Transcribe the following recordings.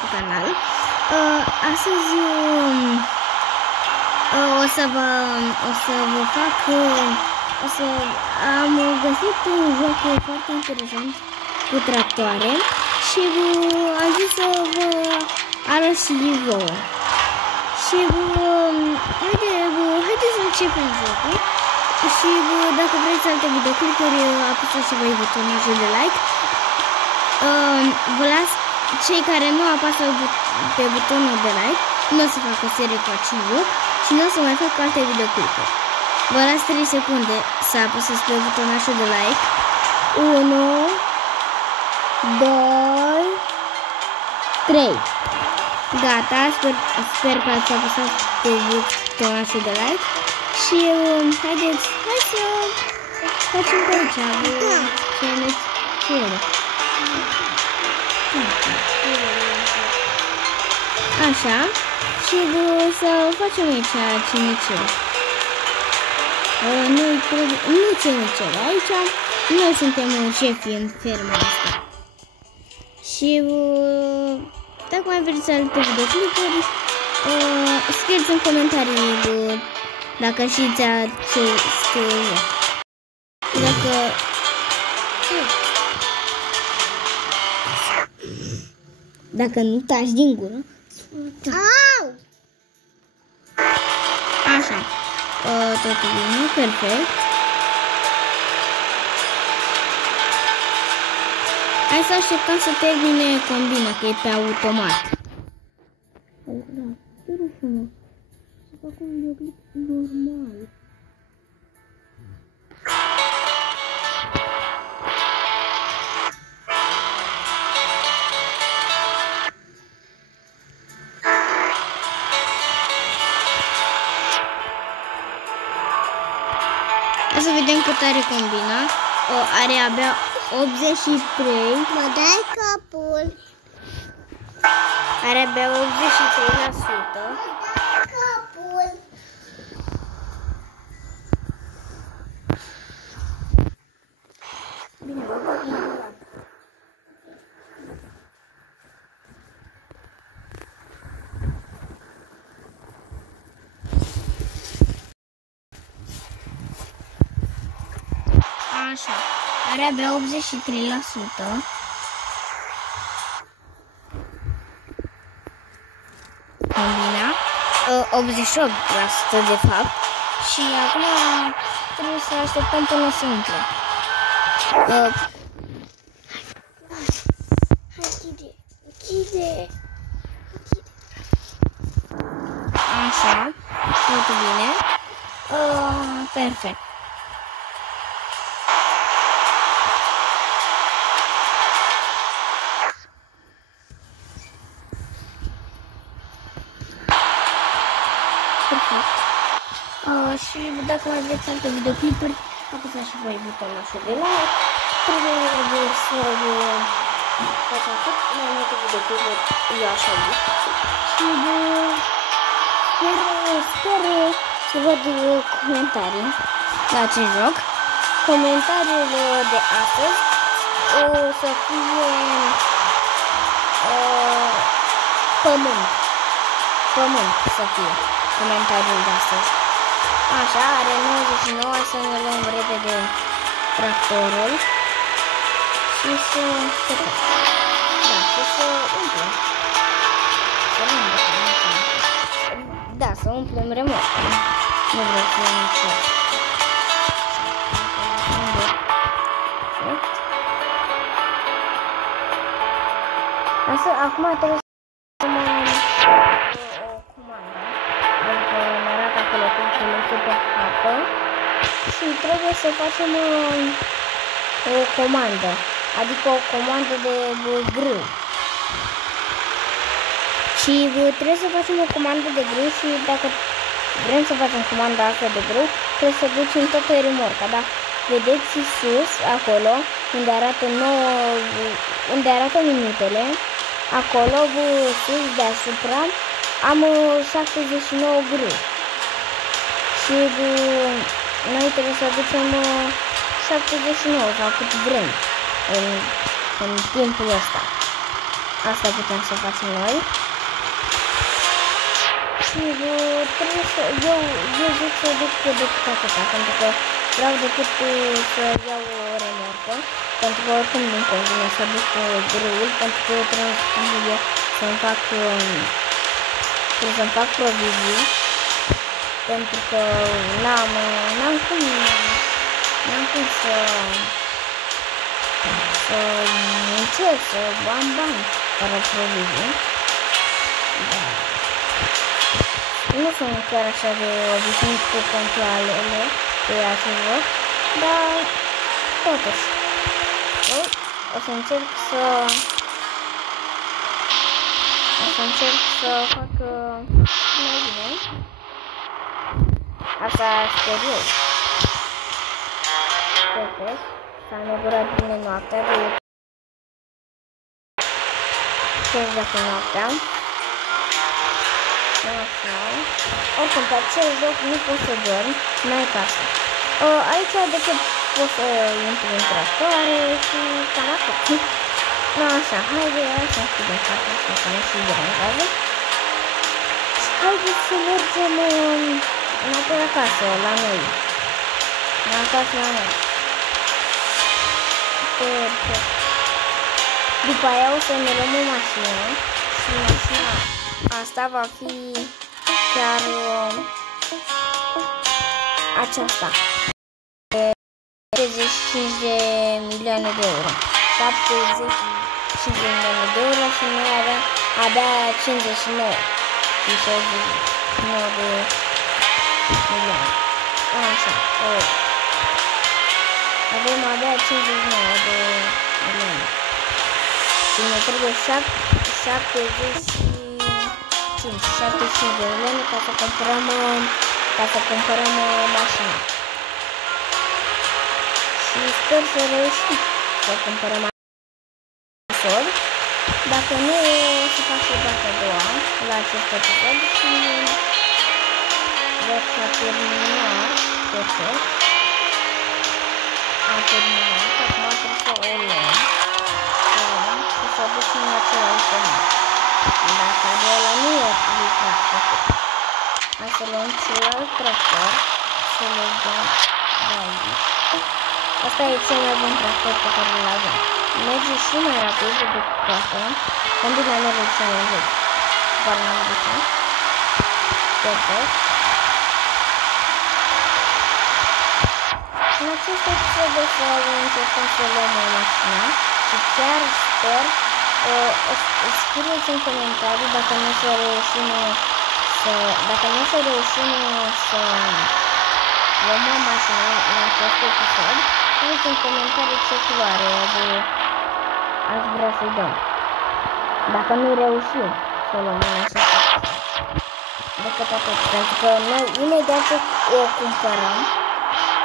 pe canal. Astăzi am găsit un joc foarte interesant cu tractoare și am zis să vă arăt și vouă. Și haideți să începem jocul. Și dacă vreți alte videoclipuri, apăsați și voi butonul de like. Vă las, cei care nu apasă pe butonul de like, nu o să facă serie cu acest joc și nu o să mai fac alte videoclipuri. Vă las 3 secunde să apăsați pe butonul de like. 1, 2, 3. Gata, sper că ați apăsat pe butonul de like. Și hai să facem pe aici ce ne cere. Așa. Și să facem aici ce ne cere. Nu ce ne cere. Aici noi suntem șefii în ferma asta. Și dacă mai vreți alte videoclipuri, scrieți în comentarii dacă știți ce scriu. Dacă nu taci din gură. Așa. Totul bine, perfect. Hai să așteptăm să termine combina, că e pe automat. Da, te rog frumos. Să fac un videoclip normal. Hai să vedem cât are combina. Are abia 83. Mă dai capul. Are abia 83%. Capul. Bine, așa, are abia 83%. Combina 88% de fapt. Și acum trebuie să așteptăm până se umple. Închide. Așa, totul bine. Perfect. Și dacă mai vreți alte videoclipuri, apăsați și voi butonul de like. Trebuie să faci atât mai multe videoclipuri, eu așa zic. Și sper să văd comentarii la acest joc. Comentariul de astăzi o să fie pământ să fie comentariul de astăzi. Așa, are 99, să ne luăm repede tractorul și să umple. Da, să umplem remorca. Nu vreau să iau nici eu. Asta, acum trebuie să și trebuie să facem o comandă, adică o comandă de grâu. Și trebuie să facem o comandă de grâu și dacă vrem să facem comanda asta de grâu, trebuie să ducem toată remorca, da? Vedeți sus, acolo, unde arată minutele, acolo, sus, deasupra, am 79 grâu. Și noi trebuie să aducem 79 sau cât vrem în timpul ăsta. Asta putem să facem noi. Și trebuie să... Eu zic să duc decât atâta, pentru că vreau decât să iau o remorcă, pentru că oricum nu-mi convine să duc grâul, pentru că eu trebuie să-mi fac provizii, pentru că n-am cum să încerc să am bani fără provizii. Da. Nu sunt chiar așa de obișnuit cu controlele pe acest joc, dar totuși o să încerc să fac mai bine. Asta sper eu. Perfect. S-a negurat bine noaptea, de exact noaptea. Așa. Oricum, pe acel joc nu poți să dormi, n-ai casă. Aici decât poți să intri în tractoare și cam atât. Așa, haide să închidem fața asta, că nu și deranjează. Și haideți să mergem înapoi acasă, la noi. Acasă la noi. Perfect. După aia o să ne luăm o mașină și mașina asta va fi chiar aceasta. 75 de milioane de euro. 75 de milioane de euro și noi aveam abia 59 și 69 de milioane. Așa. Avem abia 59 de milioane. Și ne trebuie 75 de milioane ca să cumpărăm mașina. Și sper să reușim să cumpărăm episod. Dacă nu, o să fac și data a doua la acest episod și văd că a terminat. Perfect. A terminat. Acum trebuie să o luăm. Și să ducem la celălalt pământ. Dacă de ăla nu e lucrat făcut. Hai să luăm celălalt tractor. Să legăm de aici. Asta e cel mai bun tractor pe care îl avem. Merge și mai rapid decât toate. Combina merge și mai rapid. Doar n-am duce. Perfect. În acest episod o să încercăm să luăm o mașină și chiar sper scrieți în comentarii dacă nu o să reușim să luăm o mașină în acest episod. Scrieți în comentarii ce culoare ați vrea să-i dăm. Dacă nu reușim să luăm în acest episod. Decât atât, pentru că noi imediat ce o cumpărăm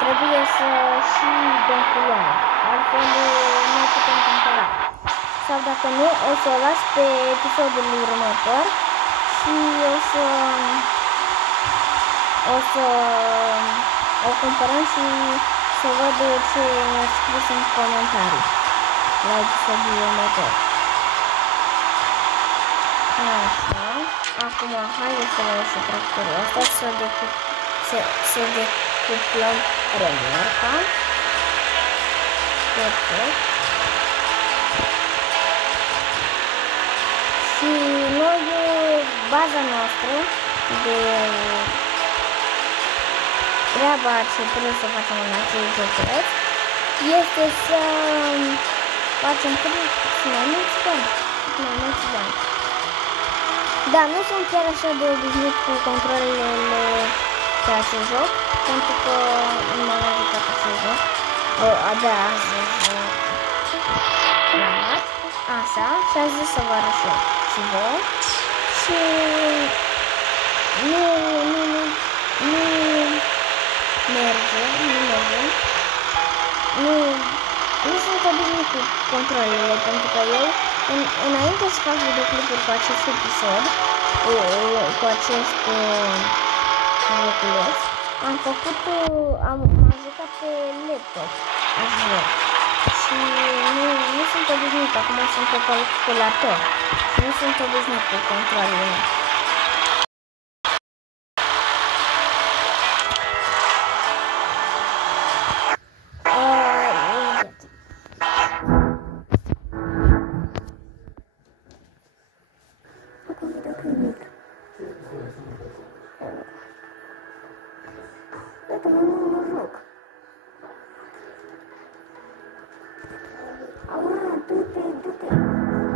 trebuie să și dăm culoare. Altfel nu putem cumpăra. Sau dacă nu, o să o las pe episodul următor și o să o cumpărăm și să văd ce mi-a scris în comentarii la episodul următor. Așa, acum haideți să luăm și tractorul ăsta să decuplăm remorca. Perfect. Și noi, baza noastră de treaba ce trebuie să facem în acest joculeț este să facem cât mai mulți bani. Da, nu sunt chiar așa de obișnuit cu controlele pe acest joc, pentru că nu m-am ajutat acest joc. Abia astăzi l-am luat. Așa, și am zis să vă arăt și voi. Și nu merge. Nu sunt obișnuit cu controlele, pentru că eu, înainte să fac videoclipuri cu acest episod, cu acest joculeț, am jucat pe laptop, așa. Și nu sunt obișnuit acum sunt pe calculator și nu sunt obișnuit cu controlele.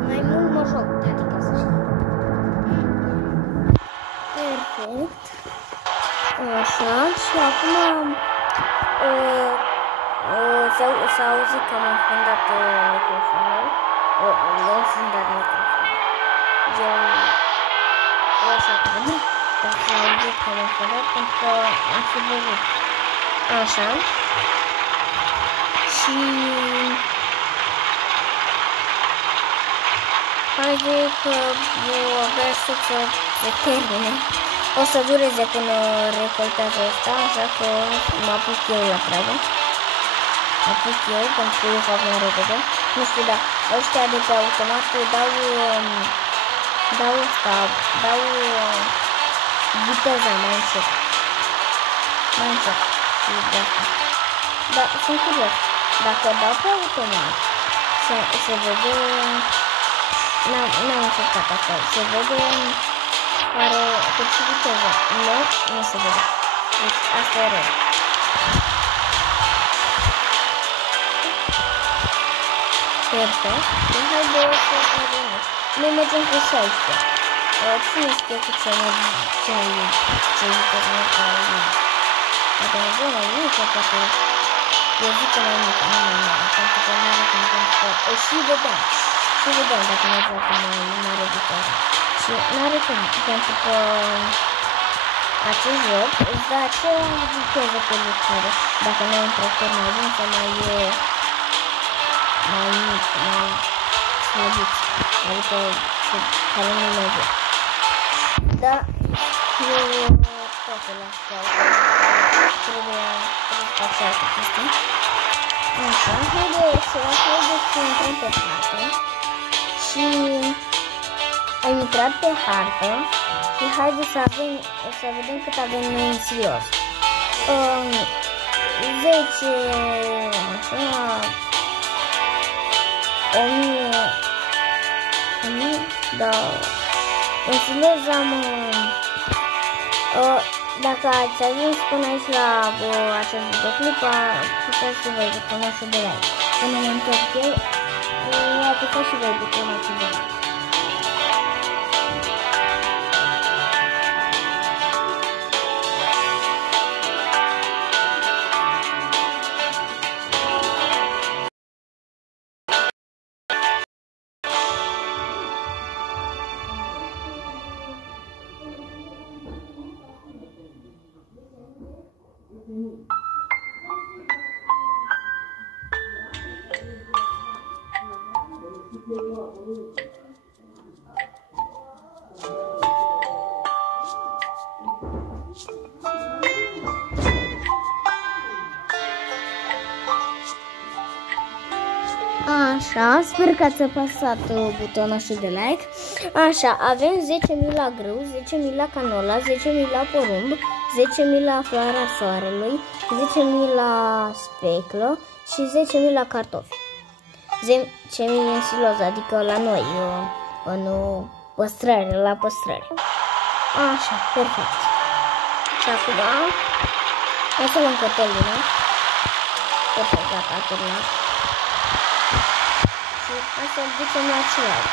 Mai mult mă joc, adică să știu. Perfect. Așa, și acum s-a auzit că m-am fundat microfonul. M-am fundat microfonul. Așa că s-a auzit că m-am fundat pentru că am fi văzut. Așa. Și haide că abia aștept să se termine. O să dureze până recoltează asta, așa că mă apuc eu la treabă. Mă apuc eu, pentru că eu fac mai repede. Nu știu, dar ăștia de pe automat dau viteza mai încet. Mai încet. Și de asta. Dar sunt curios. Dacă dau pe automat, se vede... N-am încercat asta. Se vede oare cât și viteză. Nu se vede. Deci asta e rău. Perfect. Haide să vedem. Noi mergem cu 16. Cine știe cu ce viteză merge la ei? Poate merge mai mică, poate... Eu zic că mai mică, nu mai mare. Pentru că nu are cum, pentru că... Și vedem. Și vedem dacă merge cu mai mare viteză. Și n-are cum, pentru că acest joc îți dă aceeași viteză pe lucrare. Dacă nu ai un tractor mai bun sau mai mic, mai slăbit, adică care nu merge. Da, eu toate la astea, trebuie să fac altă chestie. Așa, haideți să intrăm pe hartă și am intrat pe hartă și haideți să vedem cât avem noi în silos. 10, așa, 1000, da, în silos am, dacă ați ajuns până aici la acest videoclip, puteți să vă butonul de like. Până mă întorc eu, apăsați și voi butonul de like. Așa, sper că ați apăsat butonul de like. Așa, avem 10.000 la grâu, 10.000 la canola, 10.000 la porumb, 10.000 la floarea soarelui, 10.000 la speclă și 10.000 la cartofi. 10.000 în silos, adică la noi, în păstrare, la păstrare. Așa, perfect. Și acum, hai să luăm cătălină. Perfect, gata, a terminat. Și hai să-l ducem la celălalt.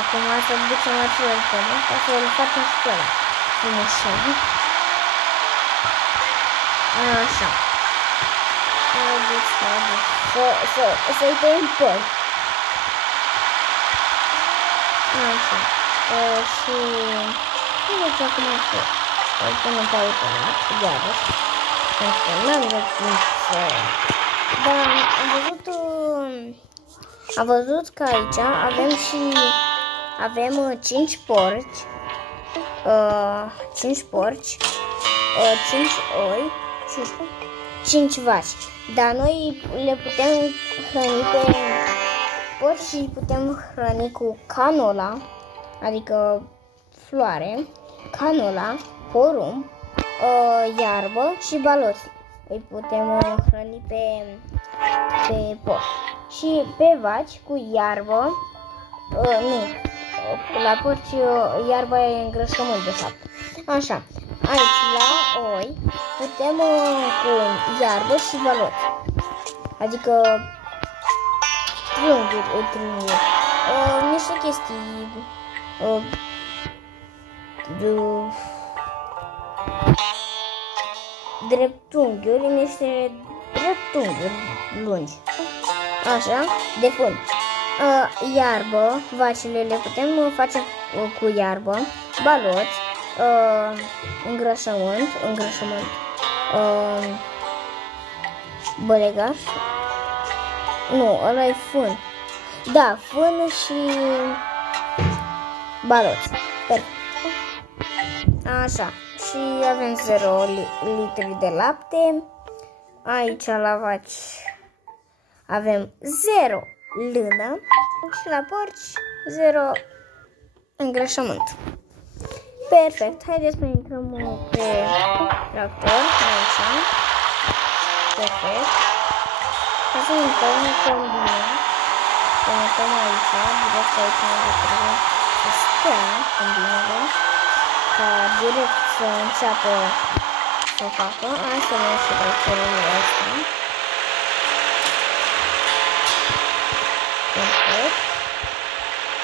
Acum să-l ducem la celălalt pământ, ca să-l facem și pe ăla. Frumușel. Așa. Să-i tăiem păr. Așa. Și... Vedeți acum să îl punem pe automat, iarăși. Pentru că n-am timp să... Dar am văzut că aici avem 5 porci, 5 oi și 5 vaci. Dar noi le putem hrăni Porcii putem hrăni cu canola, adică floare, canola, porumb, iarbă și baloți. Îi putem hrăni pe porci. Și pe vaci cu iarbă, nu, la porci iarba e îngrășământ de fapt. Așa, aici la oi putem cu iarbă și baloți. Adică triunghiuri, niște chestii niște dreptunghiuri lungi. Așa, de fund. Iarbă, vacile le putem face cu iarbă, baloți, îngrășământ, bălegaș. Nu, ăla e fân. Da, fân și baloți. Perfect. Așa. Și avem 0 litri de lapte. Aici la vaci avem 0 lână. Și la porci 0 îngrășământ. Perfect. Haideți să intrăm pe tractor. Aici. Perfect. Ca să intrăm bine. Să intrăm aici. Direct aici unde trebuie să stea combinele. Ca direct să înceapă să o facă. Hai să merg și tractorul ăsta. Perfect.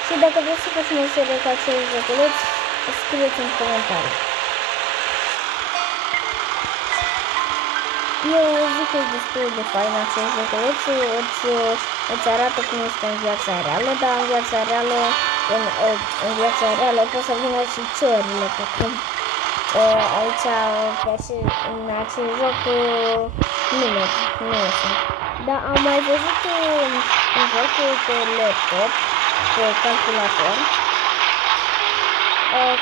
Și dacă vreți să facem o serie cu acei joculeți, scrieți în comentarii. Eu zic că e destul de fain acest joculeț, îți arată cum este în viața reală, dar în viața reală, pot să vină și ciorile pe câmp. Aici, în acest joc, nu sunt. Dar am mai văzut un joc pe laptop, pe calculator,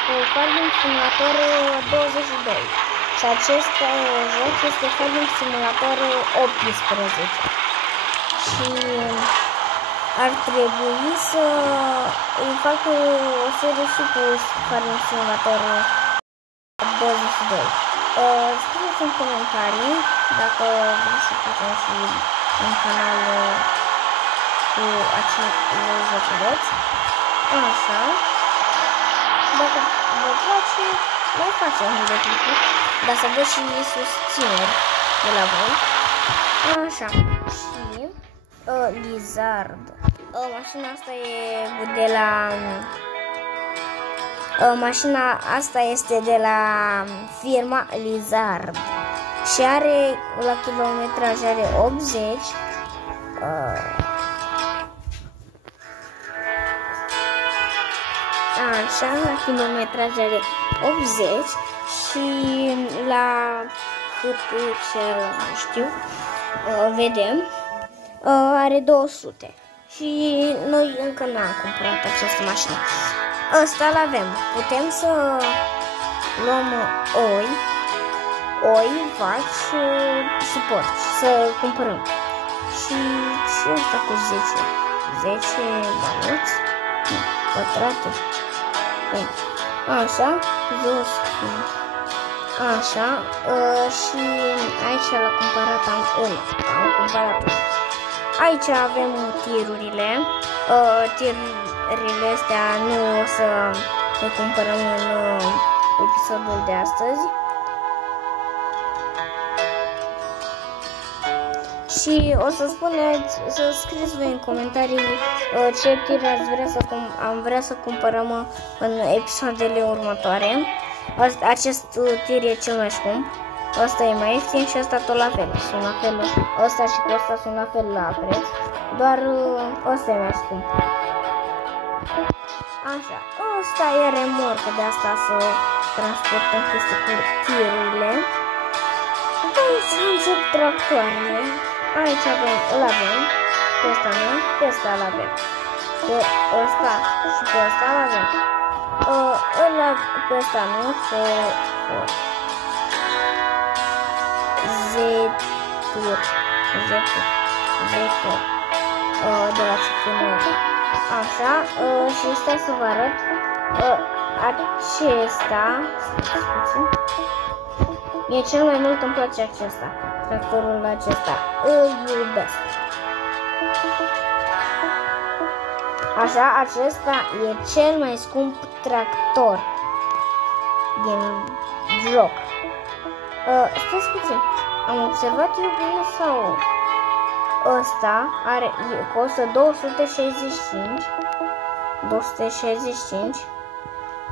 cu Farming Simulator 22. Și acest joc este Farming Simulator 18. Și ar trebui să îi fac o serie și cu Farming Simulator 22. Scrieți în comentarii dacă vreți să facem și un canal cu acest joculeț. Așa. Dacă vă place, mai facem videoclipuri, dar să văd și susțineri de la voi. Așa. Și Lizard. Mașina asta e de la mașina asta este de la firma Lizard. Și are la kilometraj are 80. Așa, la kilometraj are 80 și la cât nu știu, vedem, are 200. Și noi încă n-am cumpărat această mașină. Asta l-avem. Putem să luăm oi, vaci și porci, să cumpărăm. Și ce asta cu 10? 10 baloți? Pătrate. Așa, jos. Așa, și aici l-a cumpărat am cumpărat unul. Aici avem tirurile. Tirurile astea nu o să le cumpărăm în episodul de astăzi. Și o să spuneți, să scrieți voi în comentarii ce tir am vrea să cumpărăm în episoadele următoare. Acest tir e cel mai scump. Asta e mai ieftin și asta tot la fel. Sunt la fel. Asta și cu asta sunt la fel la preț. Doar asta e mai scump. Așa. Asta e remorcă, de asta să transportăm chestii cu tirurile. Aici încep tractoarele. Aici îl avem. Pe ăsta nu. Pe ăsta îl avem. Pe ăsta și pe ăsta îl avem. Pe ăsta nu. Zetur. de la secțiunea. Așa, și stai să vă arăt. Acesta, mie cel mai mult îmi place acesta. Tractorul acesta, îl iubesc. Așa, acesta e cel mai scump tractor din joc. Stați puțin, am observat eu bine sau ăsta costă 265,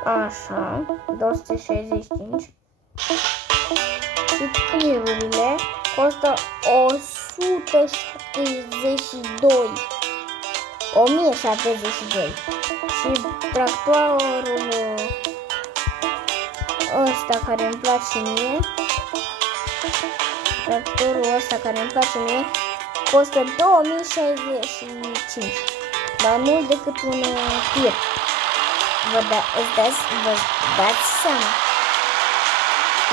așa, 265 și tirurile costă 1072 și tractorul ăsta care îmi place mie, costă 2065, mai mult decât un tir. Vă dați seama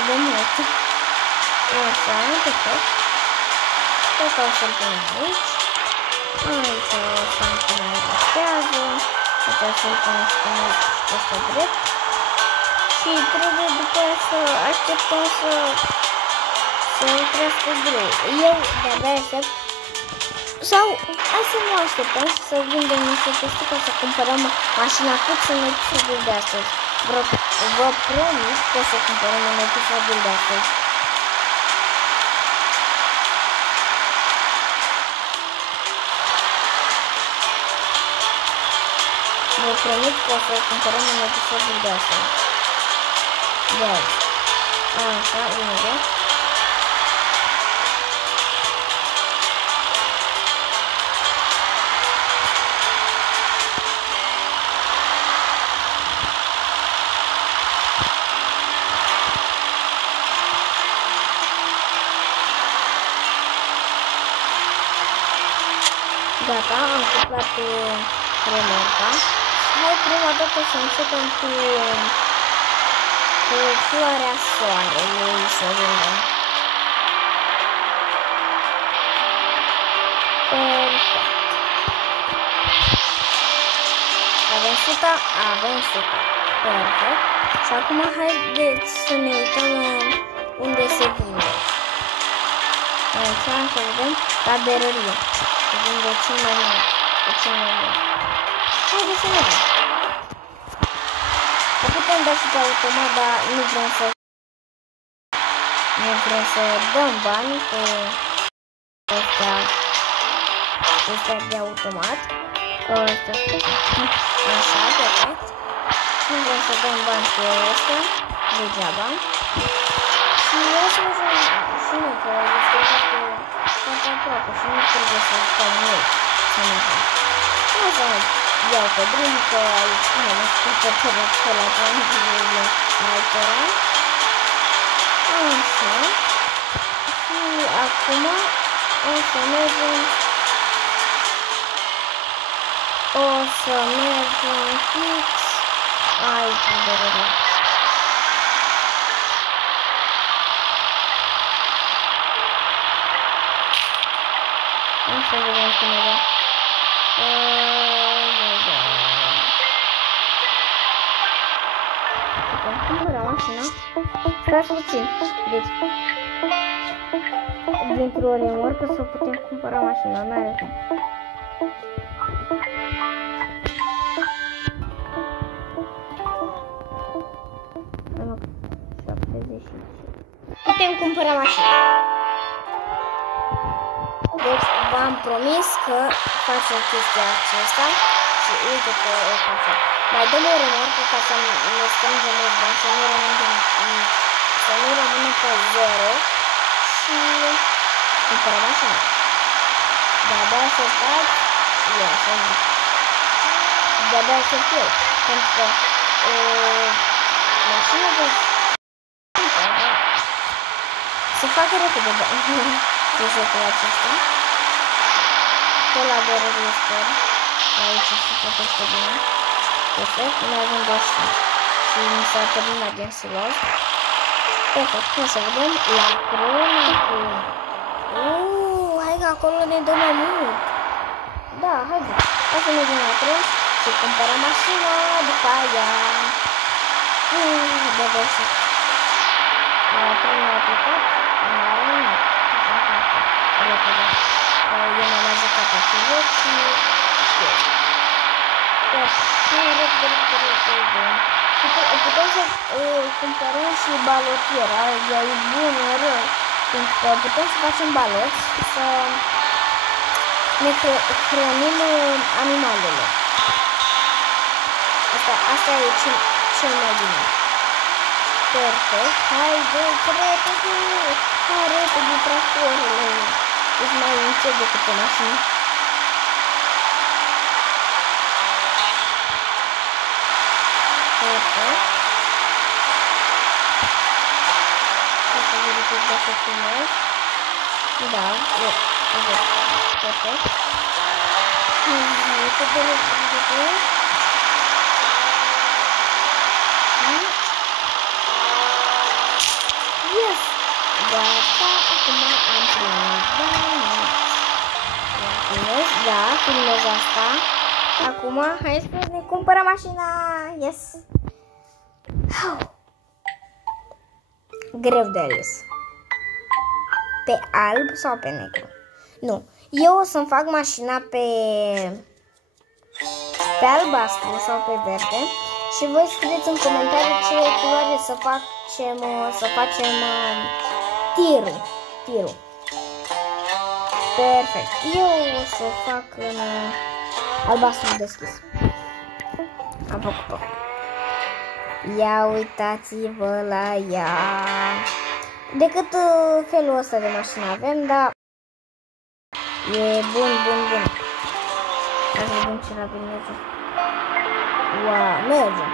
de mult. Așa, perfect. Asta o să-l punem aici. Aici o să-l punem rastează. Aici o să-l punem și ăsta drept. Și trebuie după să așteptăm să crească greu. Eu de-abia aștept. Sau hai să nu așteptăm și să vindem niște chestii ca să cumpărăm mașina cât în episodul de astăzi. Vă promit că o să cumpărăm în episodul de astăzi. Vă promit că o să cumpărăm în episodul de astăzi. Bun. Așa, imediat. Gata, am cuplat remorca. Hai prima dată să începem cu floarea soarelui, să vedem. Perfect. Avem suta? Avem suta. Perfect. Și acum haideți să ne uităm unde se vinde. Aici să vedem caderărie. Se vinde cel mai mult. Haideți să vedem. O putem da și pe automat, dar nu vrem să dăm bani pe astea de automat. Așa, perfect. Nu vrem să dăm bani pe astea, degeaba. Și o să ajung și nu, că este foarte aproape și nu trebuie să stăm noi să ne fac. Nu o să iau pe drum, că aici nu mă scurtă pe la tranzurile altora. Așa. Și acum o să mergem fix aici de rău. Să vedem cum era. Putem cumpăra mașina? Stați puțin. Deci, dintr-o remorcă să putem cumpăra mașina. N-are cum. Putem cumpăra mașina. Deci v-am promis că facem chestia aceasta și uite că o facem. Mai dăm o remorcă ca să ne strângem mulți bani, să nu rămânem pe zero și cumpărăm mașina. De-abia așteptați, așa zic. De-abia aștept eu, pentru că mașina de să facă repede bani. De jocul acesta. Colaborările sper. Aici se plătește bine. Perfect. Mai avem 25. Și mi s-a terminat din silos. Perfect. Cum să vedem? La Cronicul. Hai că acolo ne dă mai mult. Da, haideți. Hai să mergem la tren și cumpărăm mașina după aia. De versi. Trenul a plecat. Repede. Eu m-am mai jucat acel loc și știu. Putem să cumpărăm și balotiera, ea e bună, rău, pentru că putem să facem baloți, să ne hrănim animalele. Asta e cel mai bine. Perfect, haideți, repede, hai repede, tractorul, ești mai încet decât o mașină. Perfect. Hai să verific dacă filmez. Da, perfect. Yes! Gata, acum am primit bani. Da, filmez asta. Acum, hai să ne cumpărăm mașina. Yes! Greu de ales. Pe alb sau pe negru? Nu. Eu o să-mi fac mașina pe albastru sau pe verde și voi scrieți în comentarii ce culoare să facem tirul. Perfect. Eu o să fac în albastru deschis. Am făcut-o. Ia uitați-vă la ea. Decât felul ăsta de mașină avem, dar e bun. Hai să vedem ce rapid merge. Wow, merge.